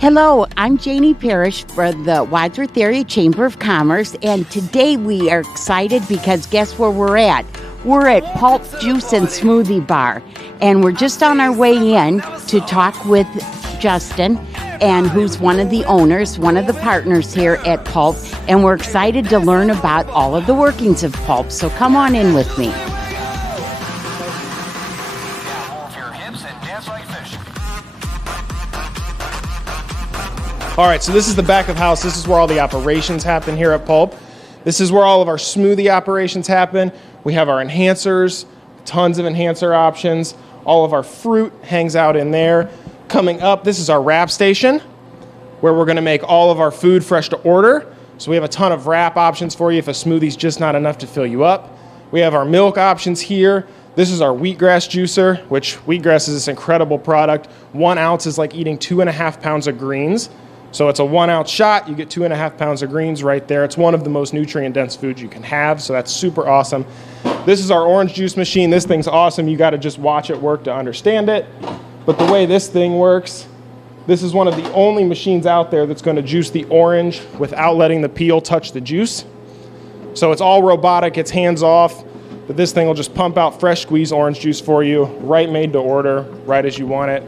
Hello, I'm Janie Parrish for the Wadsworth Area Chamber of Commerce, and today we are excited because guess where we're at? We're at Pulp Juice and Smoothie Bar, and we're just on our way in to talk with Justin, and who's one of the owners, one of the partners here at Pulp, and we're excited to learn about all of the workings of Pulp, so come on in with me. All right, so this is the back of house. This is where all the operations happen here at Pulp. This is where all of our smoothie operations happen. We have our enhancers, tons of enhancer options. All of our fruit hangs out in there. Coming up, this is our wrap station where we're gonna make all of our food fresh to order. So we have a ton of wrap options for you if a smoothie's just not enough to fill you up. We have our milk options here. This is our wheatgrass juicer, which wheatgrass is this incredible product. 1 ounce is like eating 2.5 pounds of greens. So it's a 1 ounce shot, you get 2.5 pounds of greens right there. It's one of the most nutrient dense foods you can have, so that's super awesome. This is our orange juice machine. This thing's awesome. You gotta just watch it work to understand it. But the way this thing works, this is one of the only machines out there that's gonna juice the orange without letting the peel touch the juice. So it's all robotic, it's hands off, but this thing will just pump out fresh squeezed orange juice for you, right made to order, right as you want it.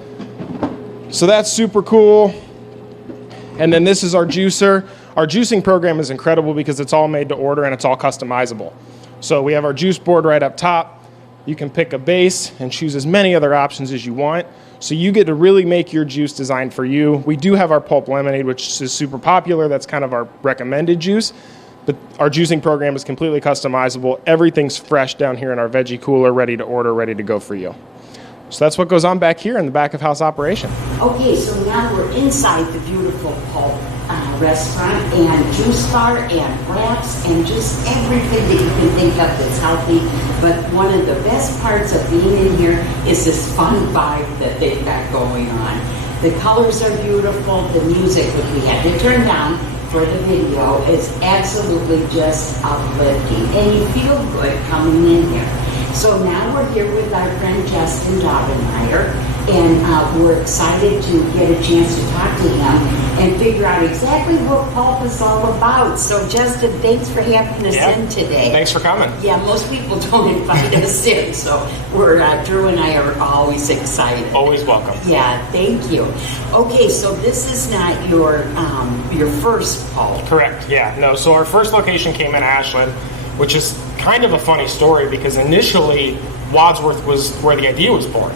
So that's super cool. And then this is our juicer. Our juicing program is incredible because it's all made to order and it's all customizable. So we have our juice board right up top. You can pick a base and choose as many other options as you want. So you get to really make your juice designed for you. We do have our Pulp lemonade, which is super popular. That's kind of our recommended juice. But our juicing program is completely customizable. Everything's fresh down here in our veggie cooler, ready to order, ready to go for you. So that's what goes on back here in the back of house operation. Okay, so now we're inside the beautiful Pulp restaurant and juice bar and wraps and just everything that you can think of that's healthy. But one of the best parts of being in here is this fun vibe that they've got going on. The colors are beautiful, the music, which we had to turn down for the video, is absolutely just uplifting. And you feel good coming in here. So now we're here with our friend Justin Daubenmeier, and we're excited to get a chance to talk to him and figure out exactly what Pulp is all about. So Justin, thanks for having us in today. Thanks for coming. Yeah, most people don't invite us in, so we're Drew and I are always excited. Always welcome. Yeah, thank you. Okay, so this is not your first Pulp. Correct, yeah. No, so our first location came in Ashland, which is kind of a funny story because initially Wadsworth was where the idea was born.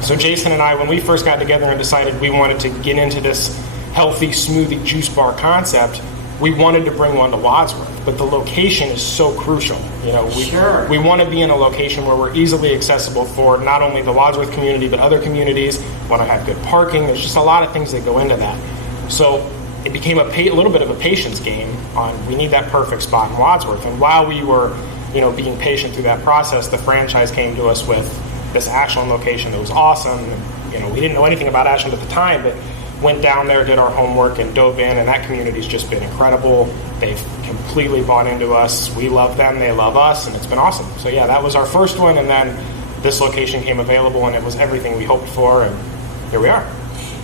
So Jason and I, when we first got together and decided we wanted to get into this healthy smoothie juice bar concept, we wanted to bring one to Wadsworth, but the location is so crucial. You know, we want to be in a location where we're easily accessible for not only the Wadsworth community, but other communities. We want to have good parking. There's just a lot of things that go into that. So it became a little bit of a patience game on we need that perfect spot in Wadsworth. And while we were, being patient through that process, the franchise came to us with this Ashland location that was awesome. And, we didn't know anything about Ashland at the time, but went down there, did our homework, and dove in, and that community's just been incredible. They've completely bought into us. We love them, they love us, and it's been awesome. So yeah, that was our first one, and then this location came available, and it was everything we hoped for, and here we are.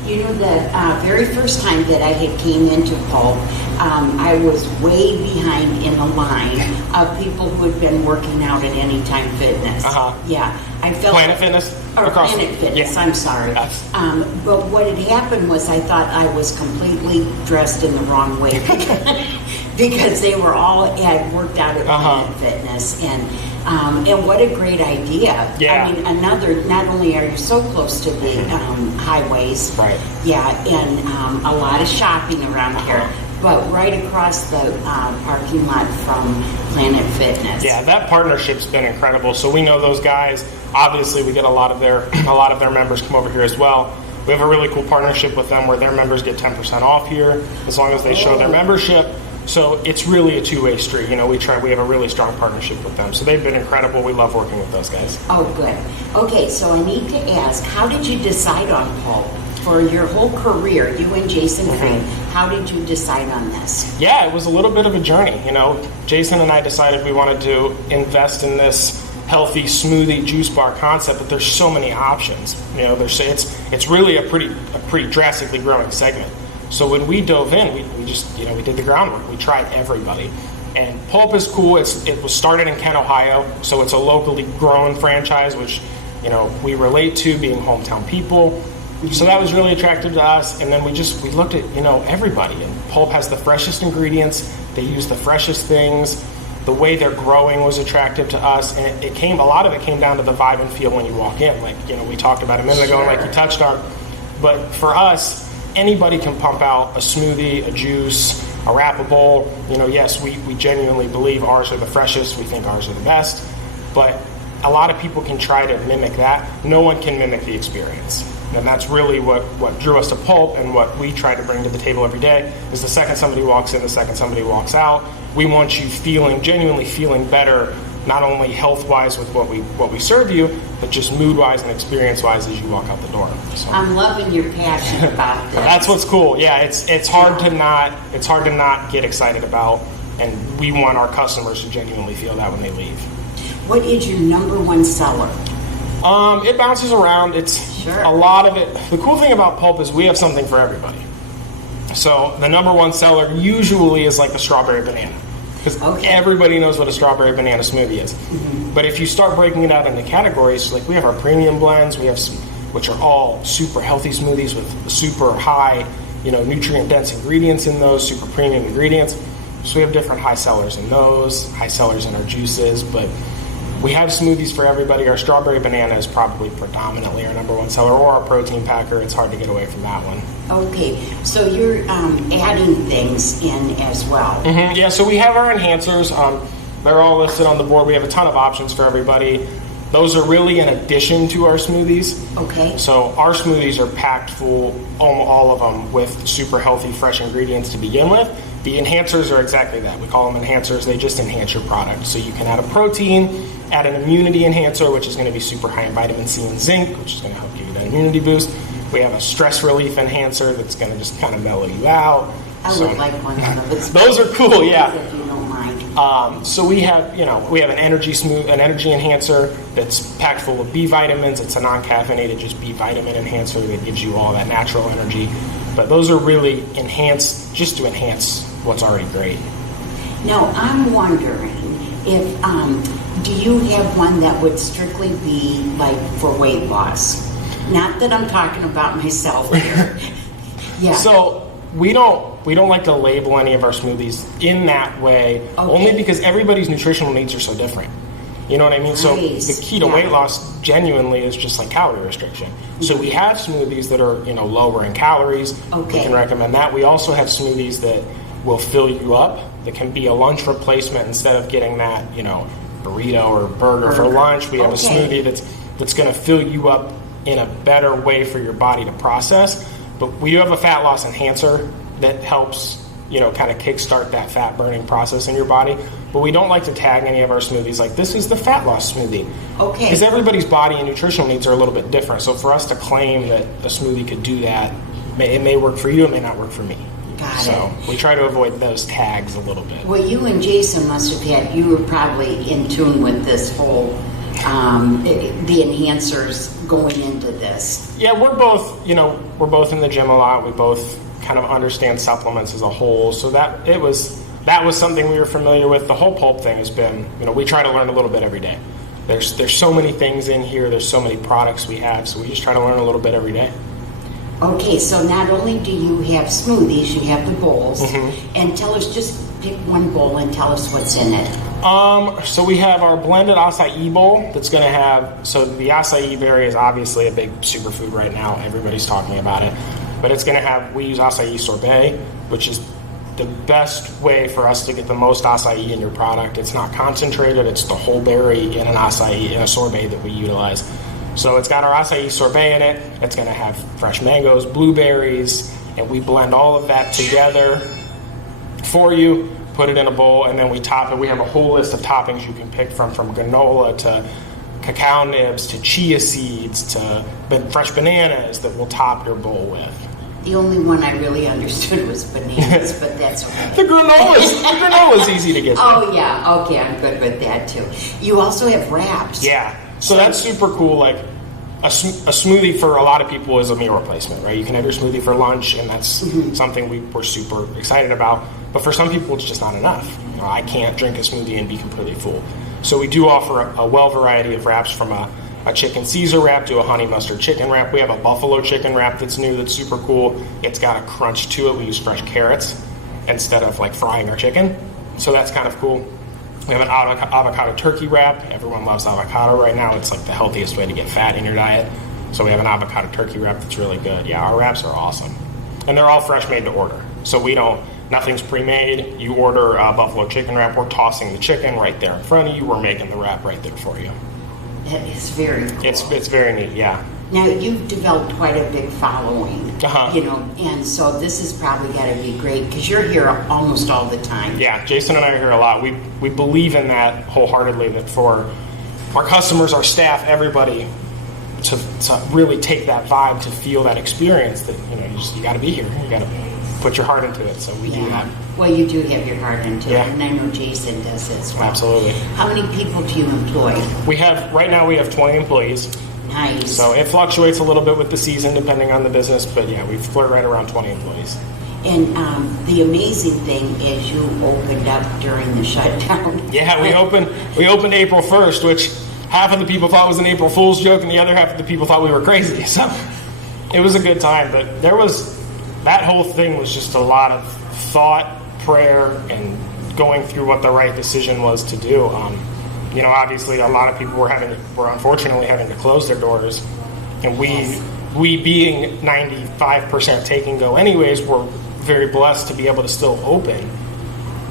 You know, the very first time that I had came into Pulp, I was way behind in the line of people who had been working out at Anytime Fitness. Yeah, I felt Planet Fitness? Or Planet Fitness, yeah. I'm sorry. But what had happened was I thought I was completely dressed in the wrong way because they were all had worked out at Planet Fitness, and what a great idea. Yeah. I mean, not only are you so close to the highways, right? Yeah, and a lot of shopping around here, but right across the parking lot from Planet Fitness. Yeah, that partnership's been incredible. So we know those guys. Obviously, we get a lot of their members come over here as well. We have a really cool partnership with them where their members get 10% off here as long as they show their membership. So it's really a two-way street. We have a really strong partnership with them. So they've been incredible. We love working with those guys. Oh, good. Okay, so I need to ask, how did you decide on Pulp? For your whole career, you and Jason Crane, how did you decide on this? Yeah, it was a little bit of a journey. Jason and I decided we wanted to invest in this healthy smoothie juice bar concept, but there's so many options. You know, it's really a pretty drastically growing segment. So when we dove in, we just, you know, we did the groundwork. We tried everybody. And Pulp is cool. It was started in Kent, Ohio, so it's a locally grown franchise, which, you know, we relate to, being hometown people. So that was really attractive to us. And then we looked at, you know, everybody. And Pulp has the freshest ingredients. They use the freshest things. The way they're growing was attractive to us. And a lot of it came down to the vibe and feel when you walk in. Like, you know, we talked about a minute ago, and like you touched on. But for us, anybody can pump out a smoothie, a juice, a wrap bowl. You know, yes, we genuinely believe ours are the freshest. We think ours are the best. But a lot of people can try to mimic that. No one can mimic the experience. And that's really what drew us to Pulp, and what we try to bring to the table every day is the second somebody walks in, the second somebody walks out, we want you genuinely feeling better, not only health-wise with what we serve you, but just mood-wise and experience-wise as you walk out the door. So. I'm loving your passion about this. That's what's cool. Yeah, it's hard to not get excited about, and we want our customers to genuinely feel that when they leave. What is your number one seller? It bounces around. A lot of it. The cool thing about Pulp is we have something for everybody. So the number one seller usually is like a strawberry banana, because everybody knows what a strawberry banana smoothie is. Mm-hmm. But if you start breaking it out into categories, like we have our premium blends, we have some, which are all super healthy smoothies with super high, you know, nutrient dense ingredients in those, super premium ingredients. So we have different high sellers in those, high sellers in our juices, but we have smoothies for everybody. Our strawberry banana is probably predominantly our number one seller, or our protein packer. It's hard to get away from that one. Okay, so you're adding things in as well. Mm-hmm. Yeah, so we have our enhancers. They're all listed on the board. We have a ton of options for everybody. Those are really in addition to our smoothies. Okay. So our smoothies are packed full, all of them, with super healthy, fresh ingredients to begin with. The enhancers are exactly that. We call them enhancers. They just enhance your product. So you can add a protein, add an immunity enhancer, which is going to be super high in vitamin C and zinc, which is going to help give you that immunity boost. We have a stress relief enhancer that's going to just kind of mellow you out. I would like one of those. Those are cool, yeah. If you don't mind. So we have an energy enhancer that's packed full of B vitamins. It's a non-caffeinated, just B vitamin enhancer that gives you all that natural energy. But those are really enhanced, just to enhance what's already great. Now, I'm wondering if, do you have one that would strictly be like for weight loss? Not that I'm talking about myself here. Yeah. So we don't like to label any of our smoothies in that way, only because everybody's nutritional needs are so different. You know what I mean? Nice. So the key to weight loss genuinely is just like calorie restriction. So we have smoothies that are, you know, lower in calories. Okay. We can recommend that. We also have smoothies that will fill you up, that can be a lunch replacement instead of getting that, you know, burrito or burger for lunch. We have a smoothie that's going to fill you up in a better way for your body to process. But we do have a fat loss enhancer that helps, you know, kind of kickstart that fat burning process in your body. But we don't like to tag any of our smoothies like, this is the fat loss smoothie. Okay. Because everybody's body and nutritional needs are a little bit different. So for us to claim that a smoothie could do that, it may work for you, it may not work for me. Got so we try to avoid those tags a little bit. Well, you and Jason you were probably in tune with this whole, the enhancers going into this. Yeah, we're both in the gym a lot. We both kind of understand supplements as a whole. So that was something we were familiar with. The whole Pulp thing has been, you know, we try to learn a little bit every day. There's so many things in here. There's so many products we have. So we just try to learn a little bit every day. Okay, so not only do you have smoothies, you have the bowls. Mm-hmm. And just pick one bowl and tell us what's in it. So we have our blended acai bowl that's going to have, so the acai berry is obviously a big superfood right now. Everybody's talking about it. But it's going to have, we use acai sorbet, which is the best way for us to get the most acai in your product. It's not concentrated, it's the whole berry in a sorbet that we utilize. So it's got our acai sorbet in it. It's going to have fresh mangoes, blueberries, and we blend all of that together for you, put it in a bowl, and then we top it. We have a whole list of toppings you can pick from granola to cacao nibs to chia seeds to fresh bananas that we'll top your bowl with. The only one I really understood was bananas, but that's okay. The granola's easy to get through. Oh yeah, okay, I'm good with that too. You also have wraps. Yeah, so that's super cool. Like a smoothie for a lot of people is a meal replacement, right? You can have your smoothie for lunch, and that's something we're super excited about. But for some people, it's just not enough. You know, I can't drink a smoothie and be completely full. So we do offer a well variety of wraps, from a chicken Caesar wrap to a honey mustard chicken wrap. We have a buffalo chicken wrap that's new, that's super cool. It's got a crunch to it. We use fresh carrots instead of like frying our chicken. So that's kind of cool. We have an avocado turkey wrap. Everyone loves avocado right now. It's like the healthiest way to get fat in your diet. So we have an avocado turkey wrap that's really good. Yeah, our wraps are awesome. And they're all fresh made to order. So nothing's pre-made. You order a buffalo chicken wrap, we're tossing the chicken right there in front of you. We're making the wrap right there for you. That is very cool. It's very neat, yeah. Now, you've developed quite a big following, Uh-huh. And so this has probably got to be great because you're here almost all the time. Yeah, Jason and I are here a lot. We believe in that wholeheartedly, that for our customers, our staff, everybody, to really take that vibe, to feel that experience, that, you got to be here. You got to put your heart into it, so we do that. Well, you do have your heart into Yeah. it, and I know Jason does as well. Absolutely. How many people do you employ? Right now we have 20 employees. Nice. So it fluctuates a little bit with the season depending on the business, but yeah, we flirt right around 20 employees. And the amazing thing is you opened up during the shutdown. Yeah, we opened April 1st, which half of the people thought was an April Fool's joke and the other half of the people thought we were crazy. So it was a good time, but that whole thing was just a lot of thought, prayer, and going through what the right decision was to do. Obviously a lot of people were unfortunately having to close their doors, and we being 95% take and go anyways, were very blessed to be able to still open.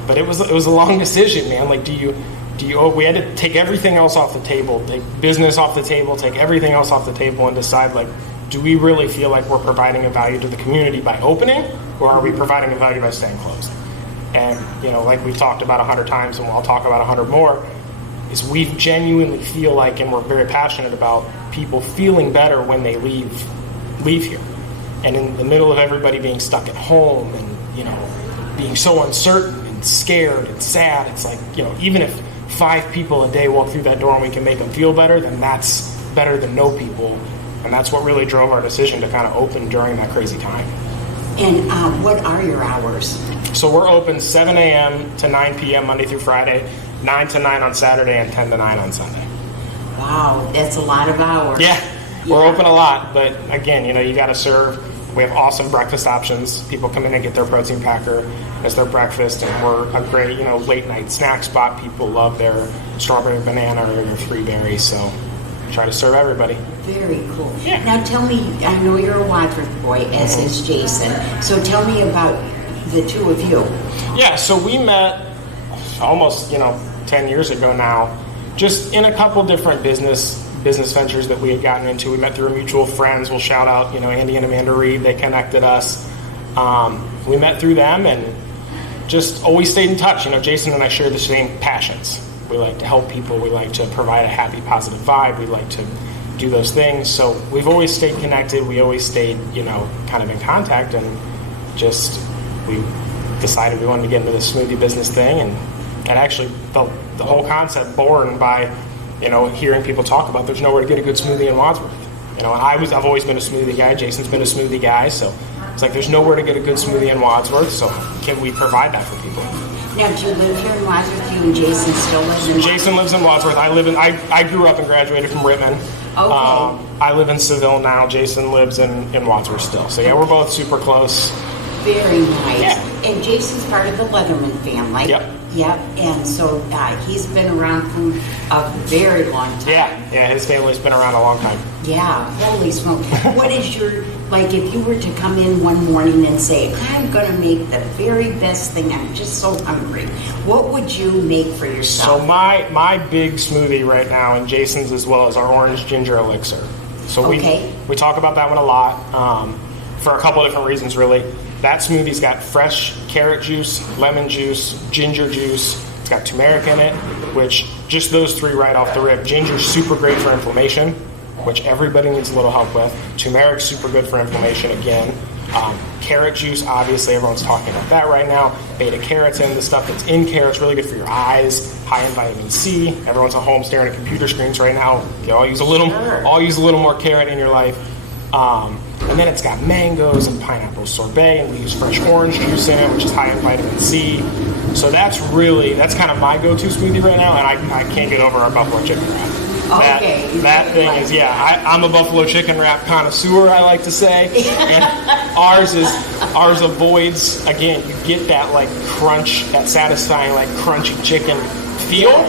But it was a long decision, man. Like, we had to take everything else off the table, take business off the table, take everything else off the table, and decide, like, do we really feel like we're providing a value to the community by opening, or are we providing a value by staying closed? And, like we've talked about 100 times, and I'll talk about 100 more, is we genuinely feel like, and we're very passionate about, people feeling better when they leave here. And in the middle of everybody being stuck at home and, being so uncertain and scared and sad, it's like, even if 5 people a day walk through that door and we can make them feel better, then that's better than no people. And that's what really drove our decision to kind of open during that crazy time. And what are your hours? So we're open 7 a.m. to 9 p.m. Monday through Friday, 9 to 9 on Saturday, and 10 to 9 on Sunday. Wow, that's a lot of hours. Yeah, we're open a lot, but again, you got to serve. We have awesome breakfast options. People come in and get their protein packer as their breakfast, and we're a great, late night snack spot. People love their strawberry banana or their 3-berry, so try to serve everybody. Very cool. Yeah. Now tell me, I know you're a Wadsworth boy, as is Jason, so tell me about the two of you. Yeah, so we met almost, 10 years ago now, just in a couple different business ventures that we had gotten into. We met through mutual friends. We'll shout out, Andy and Amanda Reed. They connected us. We met through them and just always stayed in touch. Jason and I share the same passions. We like to help people. We like to provide a happy, positive vibe. We like to do those things. So we've always stayed connected. We always stayed, kind of in contact, and we decided we wanted to get into the smoothie business thing. And actually the whole concept born by, hearing people talk about there's nowhere to get a good smoothie in Wadsworth. And I've always been a smoothie guy. Jason's been a smoothie guy. So it's like there's nowhere to get a good smoothie in Wadsworth. So can we provide that for people? Now, do you live here in Wadsworth? You and Jason still live in Wadsworth? Jason lives in Wadsworth. I grew up and graduated from Rittman. Okay. I live in Seville now. Jason lives in Wadsworth still. So yeah, we're both super close. Very nice. Yeah. And Jason's part of the Leatherman family. Yep. Yep. And so he's been around for a very long time. Yeah, his family's been around a long time. Yeah, holy smoke. What is if you were to come in one morning and say, I'm going to make the very best thing, I'm just so hungry, what would you make for yourself? So my big smoothie right now, and Jason's as well, is our orange ginger elixir. So we talk about that one a lot for a couple of different reasons, really. That smoothie's got fresh carrot juice, lemon juice, ginger juice. It's got turmeric in it, which just those 3 right off the rip. Ginger's super great for inflammation, which everybody needs a little help with. Turmeric's super good for inflammation again. Carrot juice, obviously everyone's talking about that right now. Beta carotene, the stuff that's in carrots, really good for your eyes. High in vitamin C. Everyone's at home staring at computer screens right now. You all use a little more carrot in your life. And then it's got mangoes and pineapple sorbet, and we use fresh orange juice in it, which is high in vitamin C. So that's kind of my go-to smoothie right now, and I can't get over our buffalo chicken wrap. That thing is, I'm a buffalo chicken wrap connoisseur, I like to say. And ours avoids, again, you get that like crunch, that satisfying like crunchy chicken feel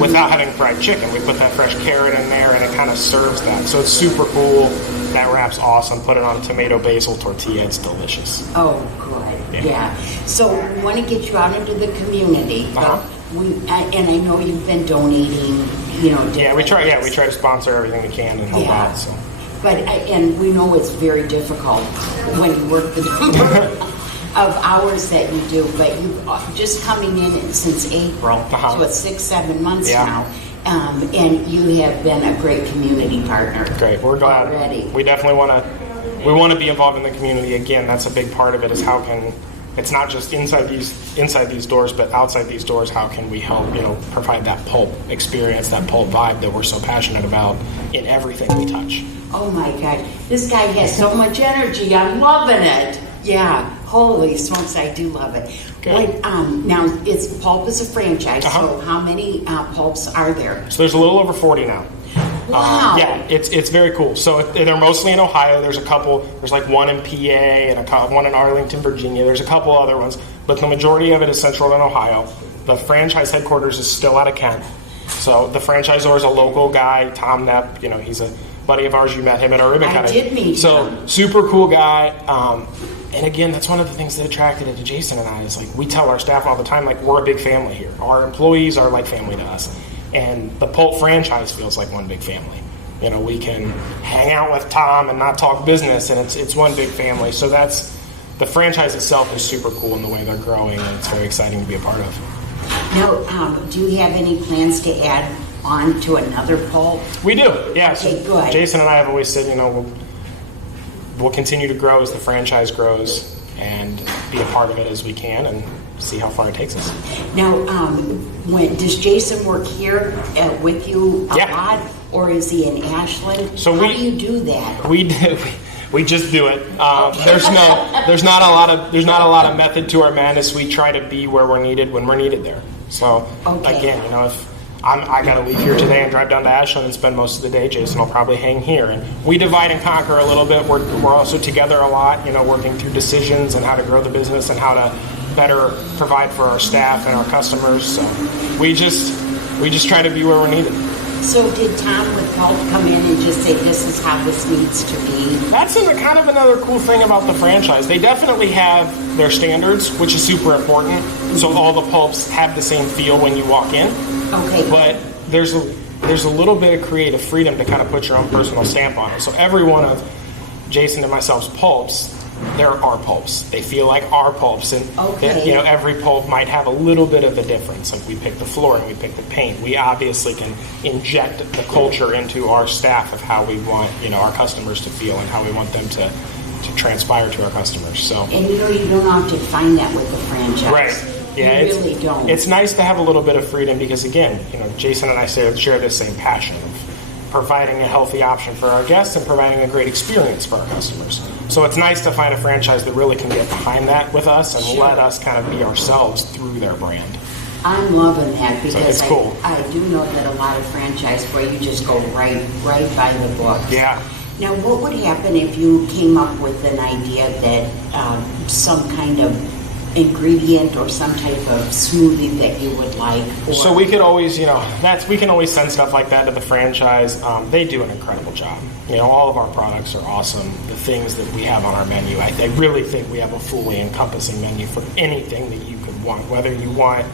without having fried chicken. We put that fresh carrot in there, and it kind of serves that. So it's super cool. That wrap's awesome. Put it on a tomato basil tortilla. It's delicious. Oh, good. Yeah. So we want to get you out into the community. And I know you've been donating, we try to sponsor everything we can and help out. So. But and we know it's very difficult when you work the number of hours that you do. But you've just coming in since April, so it's 6-7 months now. And you have been a great community partner. Great, we're glad. Already. We definitely want to be involved in the community. Again, that's a big part of it. Is it's not just inside these doors, but outside these doors. How can we help? Provide that Pulp experience, that Pulp vibe that we're so passionate about in everything we touch. Oh my God, this guy has so much energy. I'm loving it. Yeah, holy smokes, I do love it. Okay. Now, Pulp is a franchise, so how many Pulps are there? So there's a little over 40 now. Wow. It's very cool. So they're mostly in Ohio. There's a couple. There's like one in PA and one in Arlington, Virginia. There's a couple other ones, but the majority of it is central in Ohio. The franchise headquarters is still out of Kent. So the franchisor is a local guy, Tom Knepp. He's a buddy of ours. You met him at our ribbon cutting. I did meet him. So super cool guy. And again, that's one of the things that attracted it to Jason and I is like we tell our staff all the time, like we're a big family here. Our employees are like family to us. And the Pulp franchise feels like one big family. We can hang out with Tom and not talk business, and it's one big family. So the franchise itself is super cool in the way they're growing, and it's very exciting to be a part of. Now, do you have any plans to add on to another Pulp? We do, yeah. Okay, so good. Jason and I have always said, we'll continue to grow as the franchise grows and be a part of it as we can and see how far it takes us. Now, does Jason work here with you a lot, or is he in Ashland? So how do you do that? We just do it. There's not a lot of method to our madness. We try to be where we're needed when we're needed there. So again, if I got to leave here today and drive down to Ashland and spend most of the day, Jason will probably hang here. And we divide and conquer a little bit. We're also together a lot, working through decisions and how to grow the business and how to better provide for our staff and our customers. So we just try to be where we're needed. So did Tom with Pulp come in and just say, this is how this needs to be? That's kind of another cool thing about the franchise. They definitely have their standards, which is super important. So all the Pulps have the same feel when you walk in. Okay. But there's a little bit of creative freedom to kind of put your own personal stamp on it. So every one of Jason and myself's Pulps, they're our Pulps. They feel like our Pulps, and every Pulp might have a little bit of a difference. Like we pick the flooring, we pick the paint. We obviously can inject the culture into our staff of how we want our customers to feel and how we want them to transpire to our customers. So and you don't often find that with the franchise. Right. Yeah, you really don't. It's nice to have a little bit of freedom because again, Jason and I share the same passion of providing a healthy option for our guests and providing a great experience for our customers. So it's nice to find a franchise that really can get behind that with us and let us kind of be ourselves through their brand. I'm loving that because it's cool. I do know that a lot of franchise where you just go right by the book. Yeah. Now, what would happen if you came up with an idea that some kind of ingredient or some type of smoothie that you would like? So we could always, we can always send stuff like that to the franchise. They do an incredible job. All of our products are awesome. The things that we have on our menu, I really think we have a fully encompassing menu for anything that you could want. Whether you want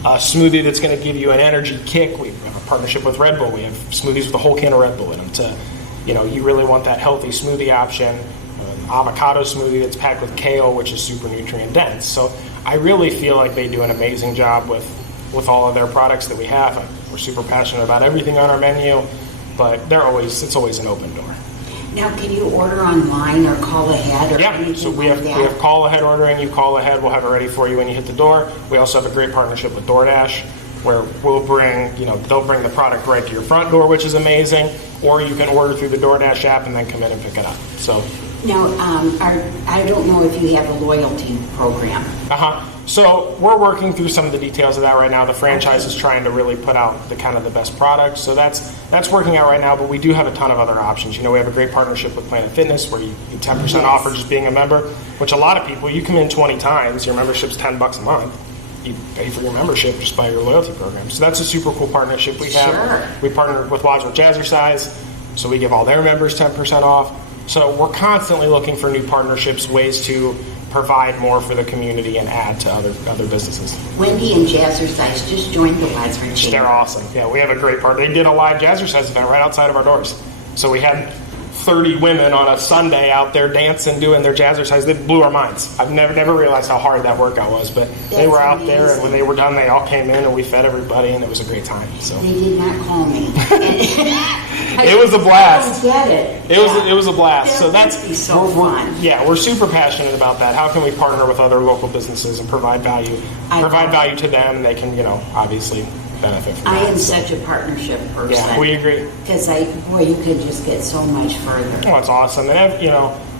a smoothie that's going to give you an energy kick, we have a partnership with Red Bull. We have smoothies with a whole can of Red Bull in them. You really want that healthy smoothie option. Avocado smoothie that's packed with kale, which is super nutrient dense. So I really feel like they do an amazing job with all of their products that we have. We're super passionate about everything on our menu, but it's always an open door. Now, can you order online or call ahead or anything so we like have that? we have call ahead ordering. You call ahead, we'll have it ready for you when you hit the door. We also have a great partnership with DoorDash, where we'll bring, they'll bring the product right to your front door, which is amazing, or you can order through the DoorDash app and then come in and pick it up. So Now, I don't know if you have a loyalty program. So we're working through some of the details of that right now. The franchise is trying to really put out the kind of the best product. So that's working out right now, but we do have a ton of other options. We have a great partnership with Planet Fitness where you get 10% off for just being a member, which a lot of people, you come in 20 times, your membership's $10 a month. You pay for your membership just by your loyalty program. So that's a super cool partnership we have. Sure. We partnered with Wadsworth Jazzercise, so we give all their members 10% off. So we're constantly looking for new partnerships, ways to provide more for the community and add to other businesses. Wendy and Jazzercise just joined the Wadsworth Chamber. They're awesome. Yeah, we have a great part. They did a live Jazzercise event right outside of our doors. So we had 30 women on a Sunday out there dancing, doing their Jazzercise. They blew our minds. I've never realized how hard that workout was, but they were out there, and when they were done, they all came in and we fed everybody, and it was a great time. So They did not call me. it was a blast. I don't get it. It was a blast. So That that's would be so fun. Yeah, we're super passionate about that. How can we partner with other local businesses and provide value to them, and they can, obviously benefit from I that. am such a partnership person. Yeah, we agree. Because you could just get so much further. Well, it's awesome, and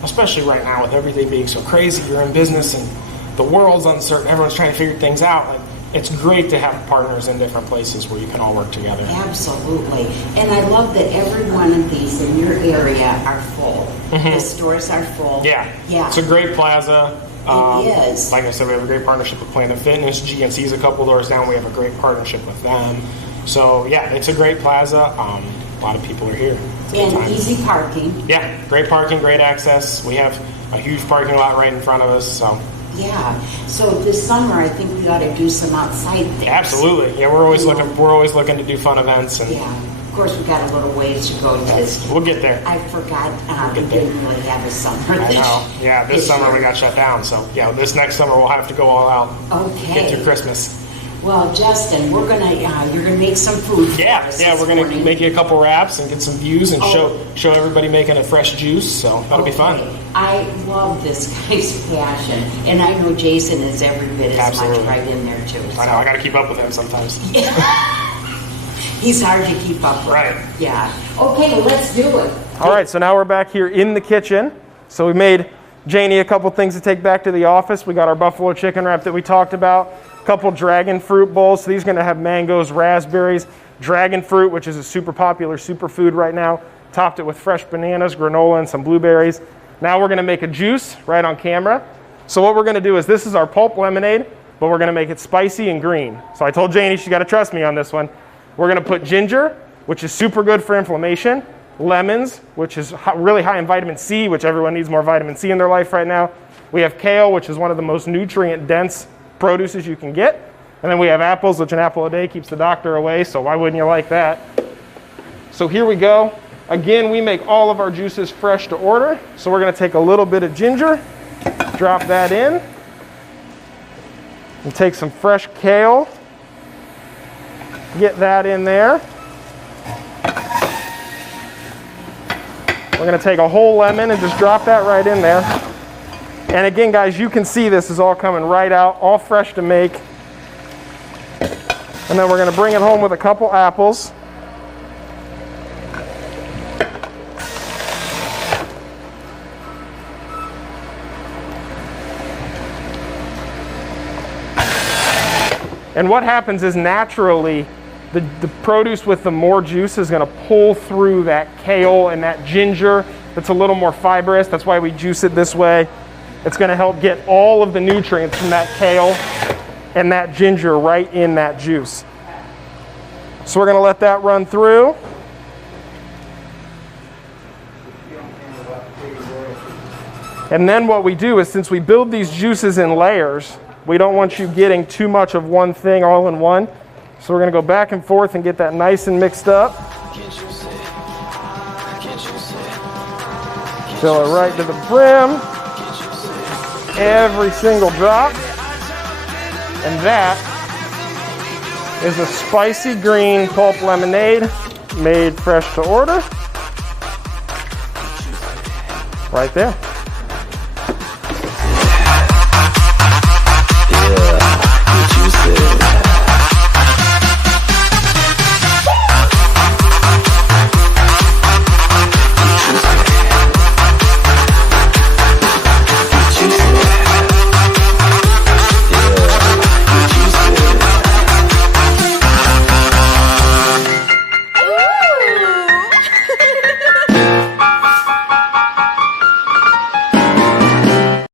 especially right now with everything being so crazy, you're in business and the world's uncertain. Everyone's trying to figure things out. Like, it's great to have partners in different places where you can all work together. Absolutely. And I love that every one of these in your area are full. The stores are full. Yeah. It's a great plaza. It is. Like I said, we have a great partnership with Planet Fitness. GNC's a couple doors down. We have a great partnership with them. So, yeah, it's a great plaza. A lot of people are here. It's a good And time. easy parking. Yeah, great parking, great access. We have a huge parking lot right in front of us. So. Yeah. So this summer, I think we ought to do some outside things. Absolutely. Yeah, we're always looking to do fun events. And Yeah. Of course, we got a little ways to go because we'll get there. I forgot we didn't really have a summer. I know. Yeah, this summer year. we got shut down. So, yeah, this next summer we'll have to go all out. Okay. Get through Christmas. Well, Justin, you're gonna make some food. For us Yeah, this we're gonna morning. make you a couple wraps and get some views and show everybody making a fresh juice. So that'll be fun. I love this guy's passion, and I know Jason is every bit as Absolutely. much right in there too. I know. I got to keep up with him sometimes. He's hard to keep up with. Right. Yeah. Okay, well, let's do it. All right, so now we're back here in the kitchen. So we made Janie a couple things to take back to the office. We got our buffalo chicken wrap that we talked about. A couple dragon fruit bowls. So these are going to have mangoes, raspberries, dragon fruit, which is a super popular superfood right now. Topped it with fresh bananas, granola, and some blueberries. Now we're going to make a juice right on camera. So what we're going to do is this is our pulp lemonade, but we're going to make it spicy and green. So I told Janie she's got to trust me on this one. We're going to put ginger, which is super good for inflammation, lemons, which is really high in vitamin C, which everyone needs more vitamin C in their life right now. We have kale, which is one of the most nutrient-dense produces you can get. And then we have apples, which an apple a day keeps the doctor away, so why wouldn't you like that? So here we go. Again, we make all of our juices fresh to order. So we're going to take a little bit of ginger, drop that in, and take some fresh kale. Get that in there. We're going to take a whole lemon and just drop that right in there. And again, guys, you can see this is all coming right out, all fresh to make. And then we're going to bring it home with a couple apples. And what happens is naturally, the produce with the more juice is going to pull through that kale and that ginger that's a little more fibrous. That's why we juice it this way. It's going to help get all of the nutrients from that kale and that ginger right in that juice. So we're going to let that run through. And then what we do is, since we build these juices in layers, we don't want you getting too much of one thing all in one. So we're going to go back and forth and get that nice and mixed up. Fill it right to the brim. Every single drop. And that is a spicy green pulp lemonade made fresh to order. right there.